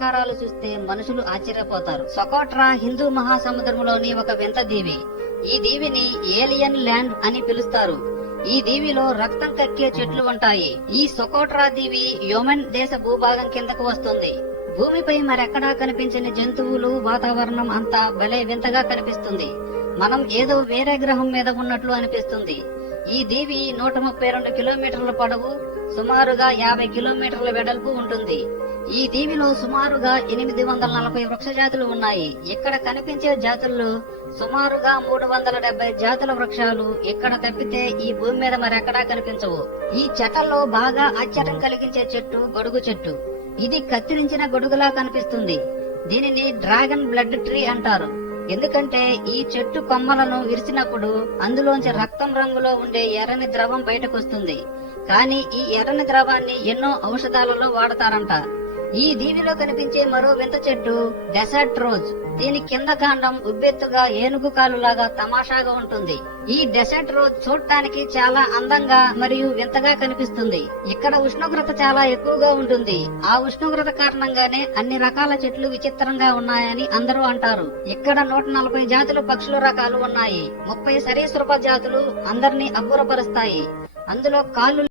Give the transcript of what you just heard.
ఆకారాలు చూస్తే మనుషులు ఆశ్చర్యపోతారు. సొకోట్రా హిందూ మహాసముద్రంలోని ఒక వింత దీవి. ఈ దీవిని ఏలియన్ ల్యాండ్ అని పిలుస్తారు. ఈ దీవిలో రక్తం కక్కే చెట్లు ఉంటాయి. ఈ సొకోట్రా దీవి యెమెన్ దేశ భూభాగం కిందకు వస్తుంది. భూమిపై మరెక్కడా కనిపించని జంతువులు, వాతావరణం అంతా భలే వింతగా కనిపిస్తుంది. మనం ఏదో వేరే గ్రహం మీద ఉన్నట్లు అనిపిస్తుంది. ఈ దీవి 132 కిలోమీటర్ల పొడవు, సుమారుగా 50 కిలోమీటర్ల వెడల్పు ఉంటుంది. ఈ దీవిలో సుమారుగా 840 వృక్ష జాతులు ఉన్నాయి. ఇక్కడ కనిపించే జాతుల్లో సుమారుగా 370 జాతుల వృక్షాలు ఇక్కడ తప్పితే ఈ భూమి మీద మరెక్కడా కనిపించవు. ఈ చెట్లలో బాగా ఆశ్చర్యం కలిగించే చెట్టు గొడుగు చెట్టు. ఇది కత్తిరించిన గొడుగులా కనిపిస్తుంది. దీనిని డ్రాగన్ బ్లడ్ ట్రీ అంటారు. ఎందుకంటే ఈ చెట్టు కొమ్మలను విరిచినప్పుడు అందులోంచి రక్తం రంగులో ఉండే ఎర్రని ద్రవం బయటకొస్తుంది. కానీ ఈ ఎర్రని ద్రవాన్ని ఎన్నో ఔషధాలలో వాడతారంట. ఈ దీవిలో కనిపించే మరో వింత చెట్టు డెసర్ట్ రోజ్. దీని కింద కాండం ఉబ్బెత్తుగా ఏనుగు కాలులాగా తమాషాగా ఉంటుంది. ఈ డెసర్ట్ రోజ్ చూడటానికి చాలా అందంగా మరియు వింతగా కనిపిస్తుంది. ఇక్కడ ఉష్ణోగ్రత చాలా ఎక్కువగా ఉంటుంది. ఆ ఉష్ణోగ్రత కారణంగానే అన్ని రకాల చెట్లు విచిత్రంగా ఉన్నాయని అందరూ అంటారు. ఇక్కడ 140 జాతుల పక్షుల రకాలు ఉన్నాయి. 30 సరీసృప జాతులు అందరినీ అబ్బురపరుస్తాయి. అందులో కాళ్ళు